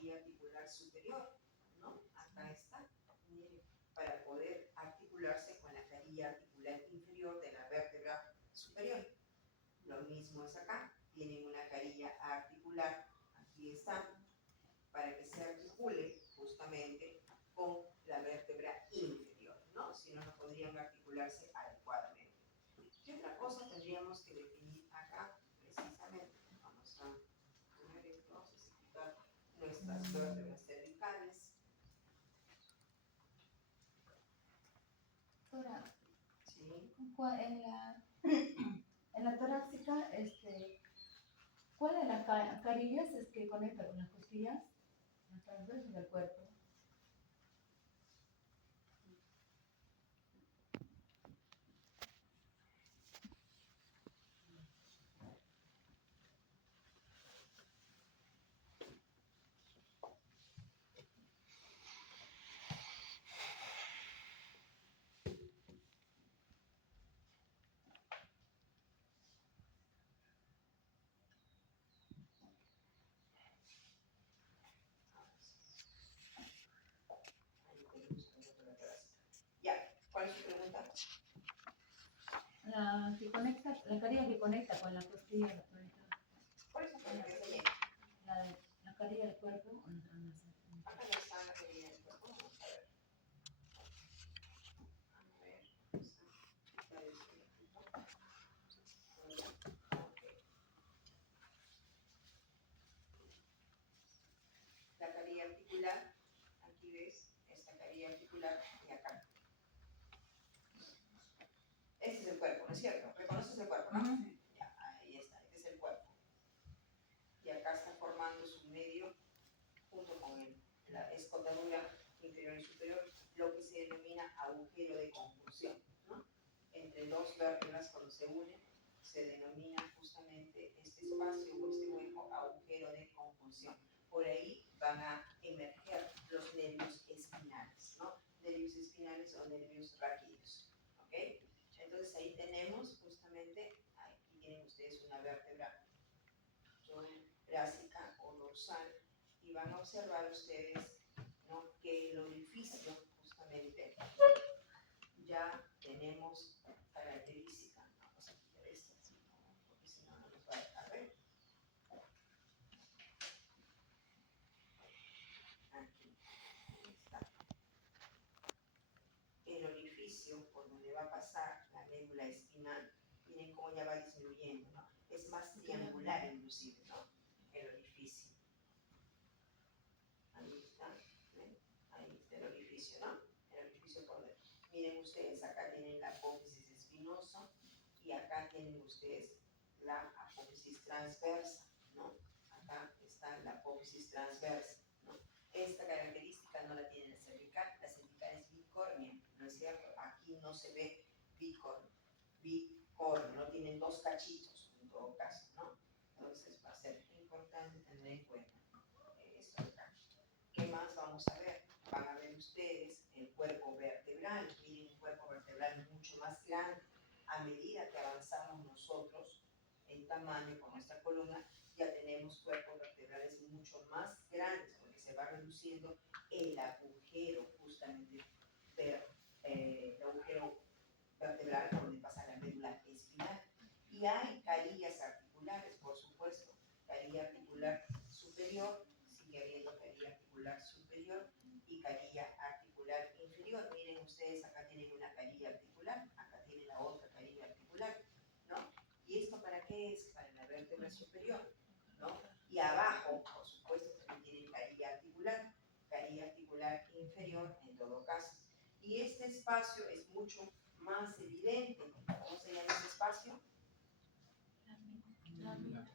carilla articular superior, ¿no? Acá está, mire, para poder articularse con la carilla articular inferior de la vértebra superior. Lo mismo es acá, tienen una carilla articular, aquí está, para que se articule justamente con la vértebra inferior, ¿no? Si no, no podrían articularse adecuadamente. ¿Qué otra cosa tendríamos que definir acá? Precisamente, vamos a poner entonces, explicar nuestras vértebras cervicales. Ahora, ¿Sí? en la torácica, ¿cuál de las carillas es que conecta con las costillas, las transversas del cuerpo? Ya, ¿cuál es su pregunta? La carilla que conecta con la costilla, ¿Cuál es su pregunta? la carilla del cuerpo. Acá no está la carilla del cuerpo, vamos a ver. A ver, la carilla articular, aquí ves, esta carilla articular y acá. Este es el cuerpo, ¿no es cierto? ¿Reconoces el cuerpo, no? Ya, ahí está, este es el cuerpo. Y acá está formando su medio junto con la escotadura inferior y superior, lo que se denomina agujero de conjunción, ¿no? Entre dos vértebras cuando se unen, se denomina justamente este espacio o este hueco agujero de conjunción. Por ahí van a emerger los nervios espinales, ¿no? Nervios espinales o nervios raquídeos, ¿ok? Entonces ahí tenemos justamente, aquí tienen ustedes una vértebra torácica o dorsal y van a observar ustedes, ¿no?, que el orificio justamente ya tenemos característica. Vamos a quitar esto, porque si no, no nos va a dejar ver. Aquí está. El orificio por donde va a pasar la médula espinal, miren cómo ya va disminuyendo, ¿no? Es más triangular inclusive, ¿no? El orificio. Ahí está, ¿ven? Ahí está el orificio, ¿no? El orificio por dentro. Miren ustedes, acá tienen la apófisis espinosa y acá tienen ustedes la apófisis transversa, ¿no? Acá está la apófisis transversa, ¿no? Esta característica no la tiene la cervical es bicórnea, ¿no es cierto? Aquí no se ve bicórnea, no tienen dos cachitos en todo caso, ¿no? Entonces va a ser importante tener en cuenta esto acá. ¿Qué más vamos a ver? Van a ver ustedes el cuerpo vertebral. Miren, un cuerpo vertebral mucho más grande. A medida que avanzamos nosotros en tamaño con nuestra columna, ya tenemos cuerpos vertebrales mucho más grandes, porque se va reduciendo el agujero justamente el agujero vertebral por donde pasa la médula espinal. Y hay carillas articulares, por supuesto, carilla articular superior, sigue habiendo carilla articular superior y carilla articular inferior. Miren ustedes, acá tienen una carilla articular, acá tienen la otra carilla articular, ¿no? ¿Y esto para qué es? Para la vértebra superior, ¿no? Y abajo, por supuesto, también tienen carilla articular inferior en todo caso. Y este espacio es mucho más evidente. ¿Cómo se llama ese espacio?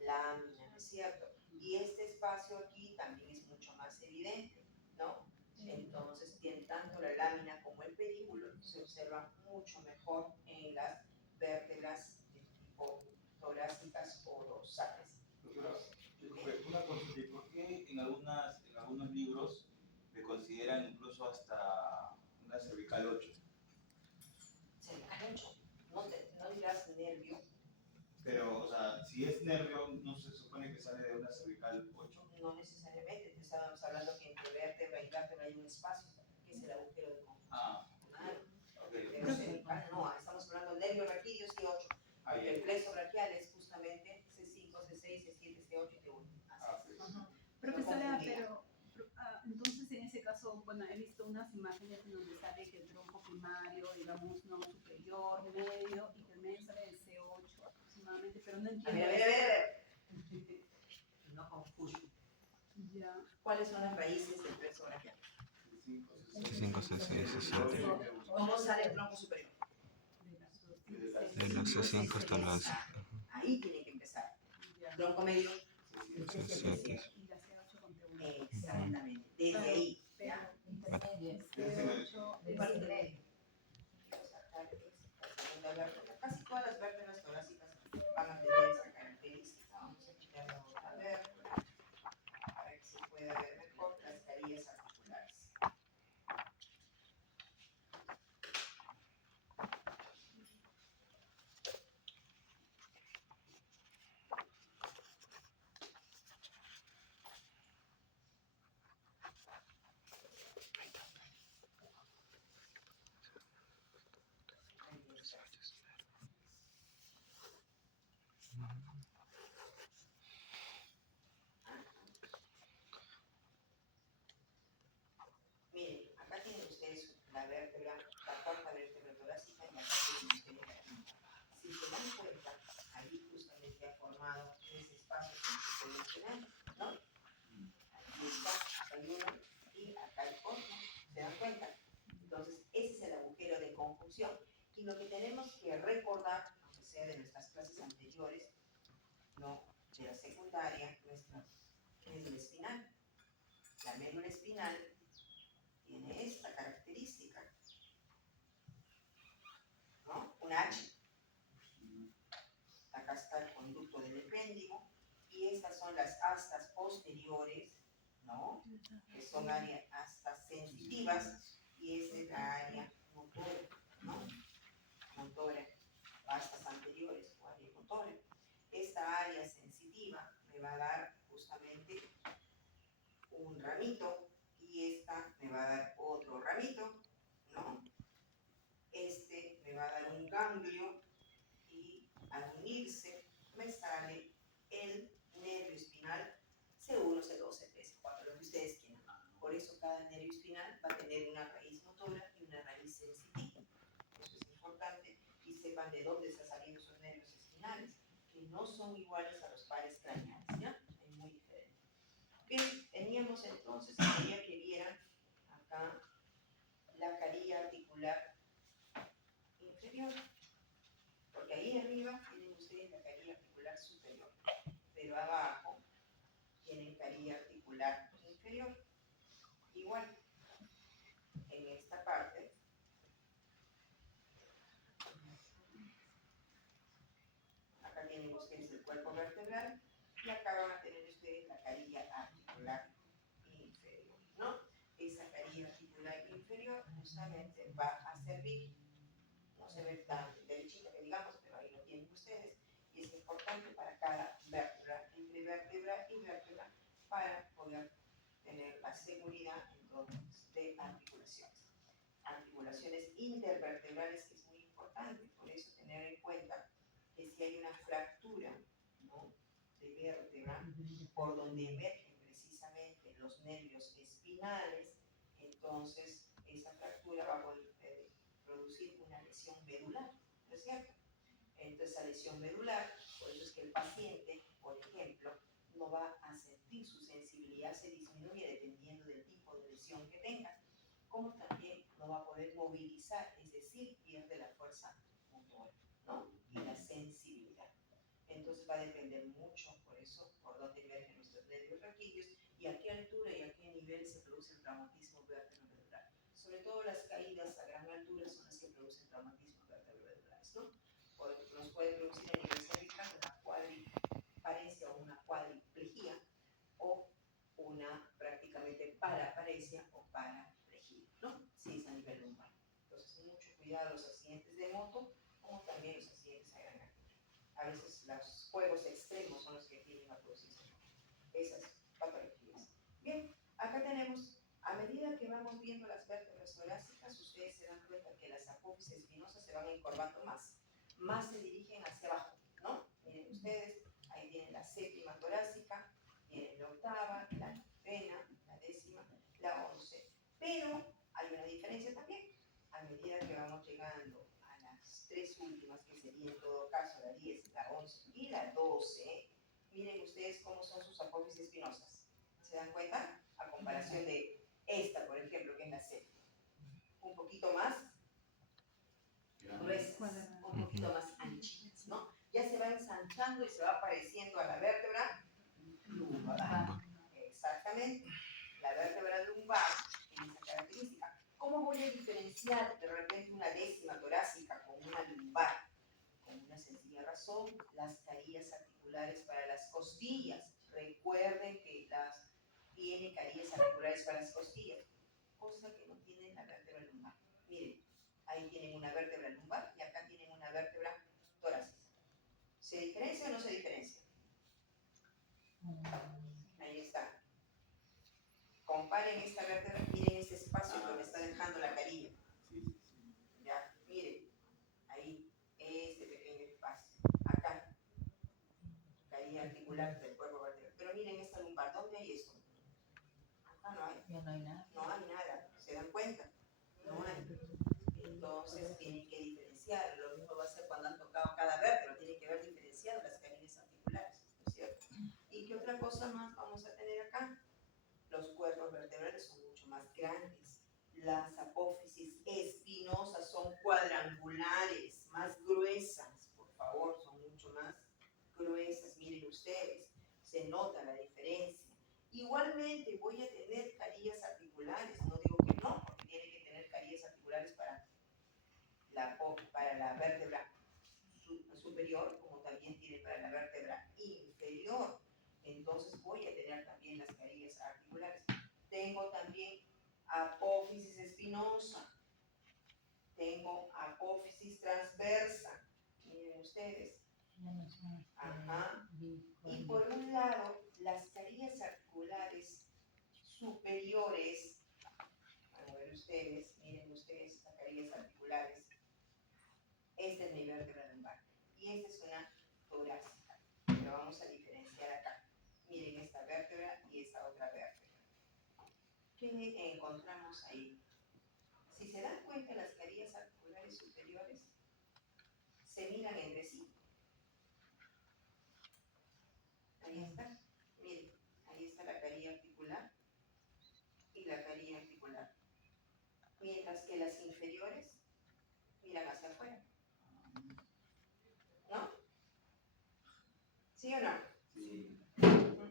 Lámina, ¿no es cierto? Y este espacio aquí también es mucho más evidente, ¿no? Entonces, tanto la lámina como el pedículo se observan mucho mejor en las vértebras de tipo torácicas o dorsales. Una consulta, ¿por qué en algunos libros le consideran incluso hasta una cervical 8? Cervical 8, no dirás nervio Pero, o sea, si es nervio, ¿no se supone que sale de una cervical 8? No necesariamente, te estábamos hablando que entre vértebra y vértebra hay un espacio, que es el agujero de conjunción. Ah, Claro. ok. Pero cervical no, estamos hablando de nervios raquídeos y 8. Ah, Porque el ya. plexo braquial es justamente C5, C6, C7, C8 y T1. Ah, Así es. ok. Ajá. Profesora, confundía. pero entonces en ese caso, bueno, he visto unas imágenes en donde sale que el tronco primario, digamos, no superior, medio, y que el medio sale de C8 aproximadamente, pero no A entiendo. ver, a ver, a ver, a ver. No confuyo. Ya. ¿Cuáles son las raíces del plexo braquial? 5, 6, 7. ¿Cómo sale el tronco superior? De los C5 hasta los Ahí tiene que empezar. Ya. Tronco medio. C7. Y la C8 con T1. Exactamente. Desde ahí. Pero Intermedios. C8 De es parte de medio. Quiero sacar esta segunda vértebra. Casi todas las vértebras torácicas van a tener esa característica. Vamos a quitar la otra vértebra para que se pueda ver mejor las carillas articulares. Ahí está. Miren, acá tienen ustedes la vértebra, la cuarta vértebra torácica y acá tienen ustedes la quinta. Si se dan cuenta, ahí justamente ha formado ese espacio que se mencionar, ¿no? Ahí está, acá hay uno y acá hay otro. ¿Se dan cuenta? Entonces, ese es el agujero de conjunción. Y lo que tenemos que recordar, aunque sea de nuestras clases anteriores, ¿no? De la secundaria, nuestra médula espinal. La médula espinal tiene esta característica, ¿no? Un H. Acá está el conducto del epéndigo y estas son las astas posteriores, ¿no? Que son astas sensitivas y esta es la área motora, ¿no? Motora, astas anteriores o área motora. Esta área sensitiva me va a dar justamente un ramito y esta me va a dar otro ramito, ¿no? Este me va a dar un ganglio y al unirse me sale el nervio espinal C1, C2, C3, C4, lo que ustedes quieran. Por eso cada nervio espinal va a tener una raíz motora y una raíz sensitiva. Eso es importante y sepan de dónde están saliendo esos nervios espinales, que no son iguales a los pares craneales, ¿ya? Es muy diferente. Bien, teníamos entonces, quería que vieran acá la carilla articular inferior, porque ahí arriba tienen ustedes la carilla articular superior, pero abajo tienen carilla articular inferior. Igual, en esta parte, acá tienen ustedes el cuerpo vertebral y acá van a tener ustedes la carilla articular inferior, ¿no? Esa carilla articular inferior justamente va a servir, no se ve tan derechita que digamos, pero ahí lo tienen ustedes, y es importante para cada vértebra, entre vértebra y vértebra, para poder tener la seguridad entonces de articulaciones. Articulaciones intervertebrales, que es muy importante, por eso tener en cuenta que si hay una fractura, ¿no?, de vértebra, por donde emergen precisamente los nervios espinales, entonces esa fractura va a poder producir una lesión medular, ¿no es cierto? Entonces, esa lesión medular, por eso es que el paciente, por ejemplo, no va a sentir su sensibilidad, se disminuye dependiendo del tipo de lesión que tenga, como también no va a poder movilizar, es decir, pierde la fuerza motora, ¿no? Y la sensibilidad. Entonces va a depender mucho, por eso, por dónde emergen nuestros nervios raquídeos y a qué altura y a qué nivel se produce el traumatismo vértebro-medular. Sobre todo las caídas a gran altura son las que producen traumatismos vértebro-medulares, ¿no? Nos puede producir a nivel cervical una cuadriparesia o una cuadriplejía o una prácticamente paraparesia o paraplejía, ¿no? Si es a nivel lumbar. Entonces, mucho cuidado los accidentes de moto como también los accidentes a gran altura. A A veces los juegos extremos son los que tienen apofisis. Esas patologías. Bien, acá tenemos, a medida que vamos viendo las vértebras torácicas, ustedes se dan cuenta que las apófisis espinosas se van encorvando más se dirigen hacia abajo, ¿no? Miren ustedes, ahí tienen la séptima torácica, tienen la octava, la novena, la décima, la 11. Pero hay una diferencia también. A medida que vamos llegando a las tres últimas, que sería en todo caso la 10, la 11 y la 12, miren ustedes cómo son sus apófisis espinosas. ¿Se dan cuenta? A comparación de esta, por ejemplo, que es la séptima. Un poquito más gruesas, un poquito más anchitas, ¿no? Ya se va ensanchando y se va pareciendo a la vértebra lumbar. Exactamente. La vértebra lumbar tiene esa característica. ¿Cómo voy a diferenciar de repente una décima torácica con una lumbar? Con una sencilla razón, las carillas articulares para las costillas. Recuerden que tiene carillas articulares para las costillas, cosa que no tiene la vértebra lumbar. Miren, ahí tienen una vértebra lumbar y acá tienen una vértebra torácica. ¿Se diferencia o no se diferencia? Ahí está. Comparen esta vértebra, miren este espacio donde está dejando la carilla. Ya, miren, ahí, este pequeño espacio. Acá, carilla articular del cuerpo vertebral. Pero miren esta lumbar, ¿dónde hay esto? Acá no hay. Ya no hay nada. No hay nada, ¿se dan cuenta? No hay. Entonces tienen que diferenciar. Lo mismo va a ser cuando han tocado cada vértebra, tienen que ver diferenciado las carillas articulares, ¿no es cierto? ¿Y qué otra cosa más vamos a tener acá? Los cuerpos vertebrales son mucho más grandes. Las apófisis espinosas son cuadrangulares, más gruesas, por favor, son mucho más gruesas. Miren ustedes, se nota la diferencia. Igualmente voy a tener carillas articulares, no digo que no, porque tiene que tener carillas articulares para la vértebra superior, como también tiene para la vértebra inferior. Entonces voy a tener también las carillas articulares. Tengo también apófisis espinosa, tengo apófisis transversa, miren ustedes. Ajá. Y por un lado, las carillas articulares superiores, van a ver ustedes, miren ustedes estas carillas articulares. Esta es mi vértebra lumbar y esta es una torácica. Pero vamos a diferenciar acá. Miren esta vértebra y esta otra vértebra. ¿Qué encontramos ahí? Si se dan cuenta, las carillas articulares superiores se miran entre sí. Ahí está. Miren, ahí está la carilla articular y la carilla articular. Mientras que las inferiores miran hacia afuera. ¿No? ¿Sí o no? Sí.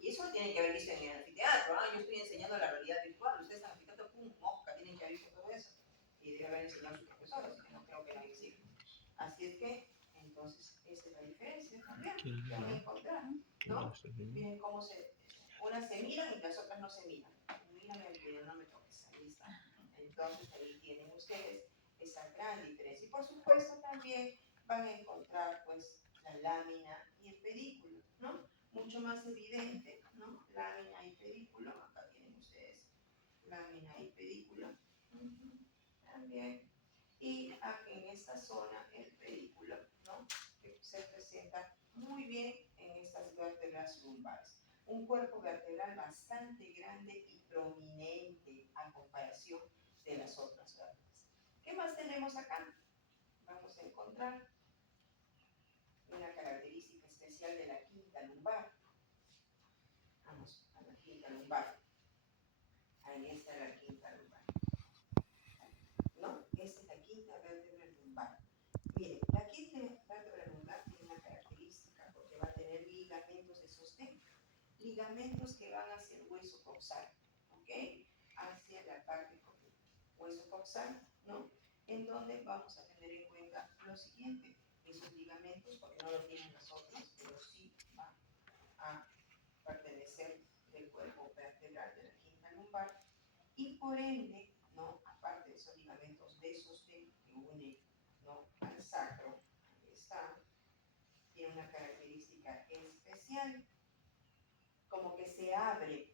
Y eso lo tienen que haber visto en el anfiteatro. Yo estoy enseñando la realidad virtual. Ustedes en el anfiteatro, ¡pum! Mosca, tienen que haber visto todo eso. Y debe haber enseñado a sus profesores, que no creo que nadie siga. Así es que, entonces, esa es la diferencia también. Que van a encontrar, ¿no? Miren cómo unas se miran y las otras no se miran. Mírame al video, no me toques. Ahí está. Entonces, ahí tienen ustedes esa gran diferencia. Y por supuesto, también van a encontrar, pues, la lámina y el pedículo, ¿no? Mucho más evidente, ¿no? Lámina y pedículo. Acá tienen ustedes lámina y pedículo. También. Y aquí en esta zona el pedículo, ¿no? Que se presenta muy bien en estas vértebras lumbares. Un cuerpo vertebral bastante grande y prominente a comparación de las otras vértebras. ¿Qué más tenemos acá? Vamos a encontrar una característica especial de la quinta lumbar. Vamos a la quinta lumbar. Ahí está la quinta lumbar. ¿No? Esta es la quinta vértebra lumbar. Miren, la quinta vértebra lumbar tiene una característica porque va a tener ligamentos de sostén. Ligamentos que van hacia el hueso coxal, ¿ok? Hacia la parte del hueso coxal, ¿no? En donde vamos a tener en cuenta lo siguiente. Esos ligamentos, porque no lo tienen las otras, pero sí van a pertenecer del cuerpo vertebral de la quinta lumbar y por ende, ¿no? Aparte de esos ligamentos de sostén que unen, ¿no? Al sacro, ahí está, tiene una característica especial, como que se abre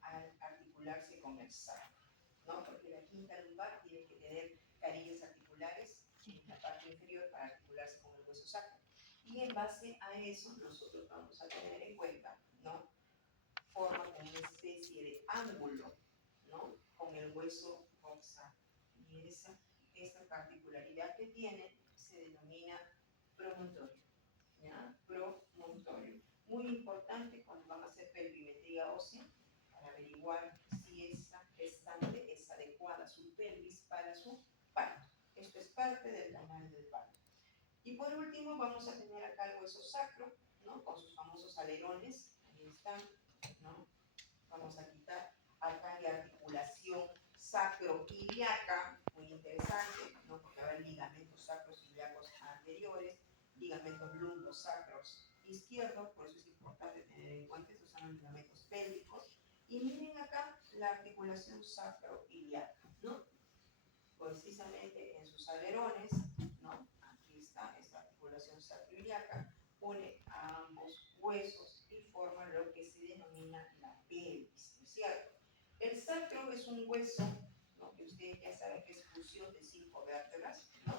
al articularse con el sacro, ¿no? Porque la quinta lumbar tiene que tener canillos articulares en la parte inferior para articularse con el hueso sacro. Y en base a eso nosotros vamos a tener en cuenta, ¿no? Forma como una especie de ángulo, ¿no? Con el hueso coxal. Y esa particularidad que tiene se denomina promontorio, ¿ya? Promontorio. Muy importante cuando van a hacer pelvimetría ósea para averiguar si esa gestante es adecuada, su pelvis para su parto. Esto es parte del canal del parto. Y por último vamos a tener acá el hueso sacro, ¿no? Con sus famosos alerones, ahí están, ¿no? Vamos a quitar acá la articulación sacroiliaca, muy interesante, ¿no? Porque va a haber ligamentos sacroiliacos anteriores, ligamentos lumbosacros izquierdos, por eso es importante tener en cuenta, estos son los ligamentos pélvicos. Y miren acá la articulación sacroiliaca, ¿no? Precisamente en sus alerones, ¿no? Aquí está esta articulación sacroiliaca, une a ambos huesos y forma lo que se denomina la pelvis, ¿no es cierto? El sacro es un hueso, ¿no? Que ustedes ya saben que es fusión de 5 vértebras, ¿no?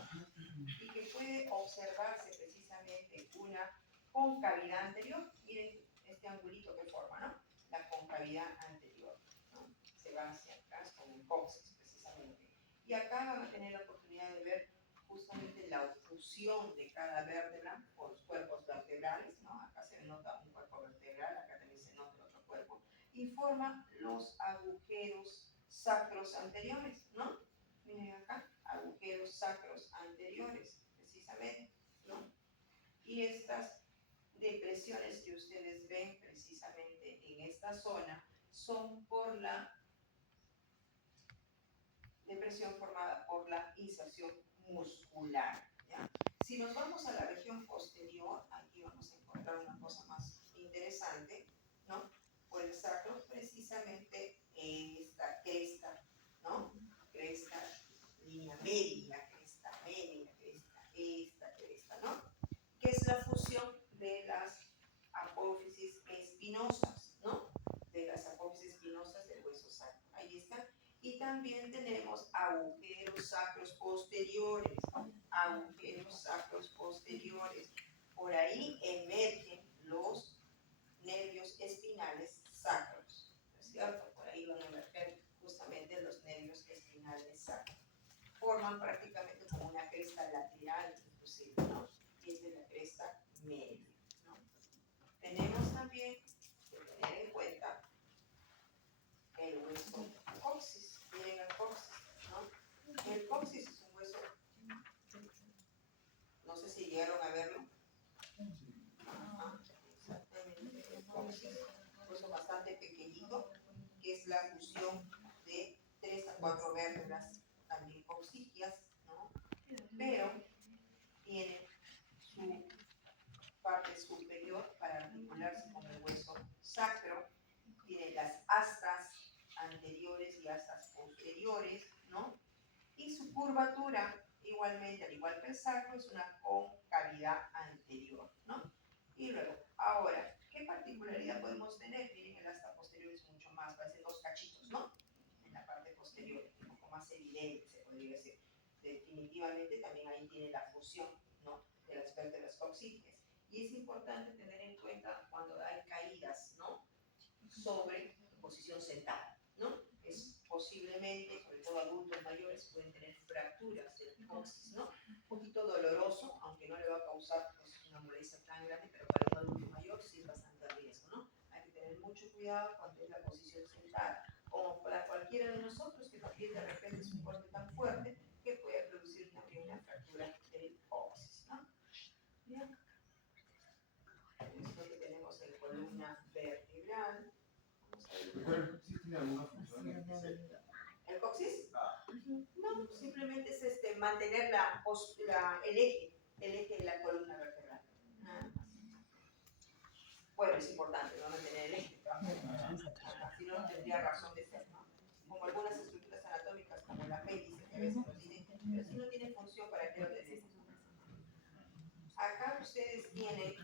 Y que puede observarse precisamente una concavidad anterior. Miren este angulito que forma, ¿no? La concavidad anterior, ¿no? Se va hacia acá con el coxis precisamente. Y acá van a tener la oportunidad de ver justamente la fusión de cada vértebra por los cuerpos vertebrales, ¿no? Acá se nota un cuerpo vertebral, acá también se nota el otro cuerpo, y forma los agujeros sacros anteriores, ¿no? Miren acá, agujeros sacros anteriores, precisamente, ¿no? Y estas depresiones que ustedes ven precisamente en esta zona son por la depresión formada por la inserción muscular, ¿ya? Si nos vamos a la región posterior, aquí vamos a encontrar una cosa más interesante, ¿no? Por el sacro, precisamente esta cresta, ¿no? Cresta, línea media, cresta media, esta cresta, ¿no? Que es la fusión de las apófisis espinosas, ¿no? De las apófisis espinosas del hueso sacro. Ahí está. Y también tenemos agujeros sacros posteriores, agujeros sacros posteriores. Por ahí emergen los nervios espinales sacros, ¿no es cierto? Por ahí van a emerger justamente los nervios espinales sacros. Forman prácticamente como una cresta lateral, inclusive, ¿no? Y es de la cresta media, ¿no? Tenemos también que tener en cuenta el hueso coxis. Miren el coxis, ¿no? El coxis es un hueso, no sé si llegaron a verlo. Ajá, exactamente, el coxis, un hueso bastante pequeñito, que es la fusión de 3 a 4 vértebras, también coxigias, ¿no? Pero tiene su parte superior para articularse con el hueso sacro, tiene las astas anteriores y astas posteriores, ¿no? Y su curvatura, igualmente, al igual que el sacro, es una concavidad anterior, ¿no? Y luego, ahora, ¿qué particularidad podemos tener? Miren, el asta posterior es mucho más, parecen 2 cachitos, ¿no? En la parte posterior, un poco más evidente, se podría decir. Definitivamente también ahí tiene la fusión, ¿no? De las vértebras coxígeas. Y es importante tener en cuenta cuando hay caídas, ¿no? Sobre posición sentada, ¿no? Es posiblemente, sobre todo adultos mayores, pueden tener fracturas del coxis, ¿no? Un poquito doloroso, aunque no le va a causar pues, una molestia tan grande, pero para un adulto mayor sí es bastante riesgo, ¿no? Hay que tener mucho cuidado cuando es la posición sentada, como para cualquiera de nosotros que también de repente es un golpe tan fuerte que puede producir también una fractura del coxis, ¿no? Bien. Es lo que tenemos en columna vertebral. ¿Sí tiene alguna función ¿El coxis? No, simplemente es mantener el eje de la columna vertebral. Nada más. Bueno, es importante, ¿no? Mantener el eje. Si no, no tendría razón de ser, ¿no? Como algunas estructuras anatómicas, como la pelvis, que a veces nos dicen, pero si no tiene función, ¿para qué lo tenemos? acá ustedes tienen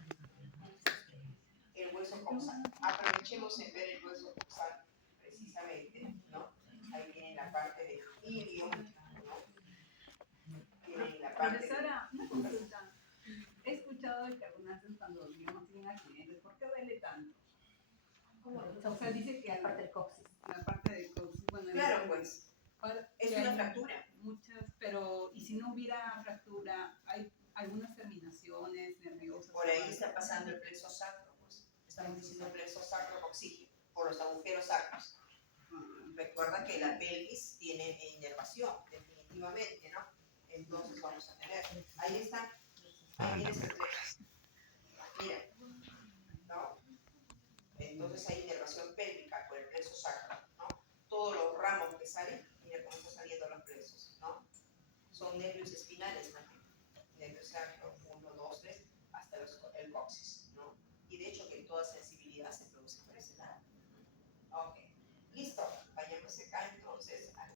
el hueso coxal. Aprovechemos en ver el hueso coxal precisamente, ¿no? Ahí tienen la parte de ilio, ¿no? Tienen la parte Profesora, una consulta. He escuchado de que algunas veces cuando digamos tienen accidentes, ¿por qué duele tanto? O sea, dice que La parte del coxis. la parte del coxis, bueno, Claro, pues, es que una hay fractura. muchas, pero y si no hubiera fractura, hay algunas terminaciones nerviosas. Por ahí está pasando el plexo sacro, pues. Estamos diciendo plexo sacro coxígeo, por los agujeros sacros. Recuerda que la pelvis tiene inervación, definitivamente, ¿no? Entonces vamos a tener, ahí está, ahí tienes el plexo. Mira, ¿no? Entonces hay inervación pélvica por el plexo sacro, ¿no? Todos los ramos que salen, mira cómo están saliendo los plexos, ¿no? Son nervios espinales, ¿no? Nervios sacro, 1, 2, 3, hasta el coxis, ¿no? Y de hecho que toda sensibilidad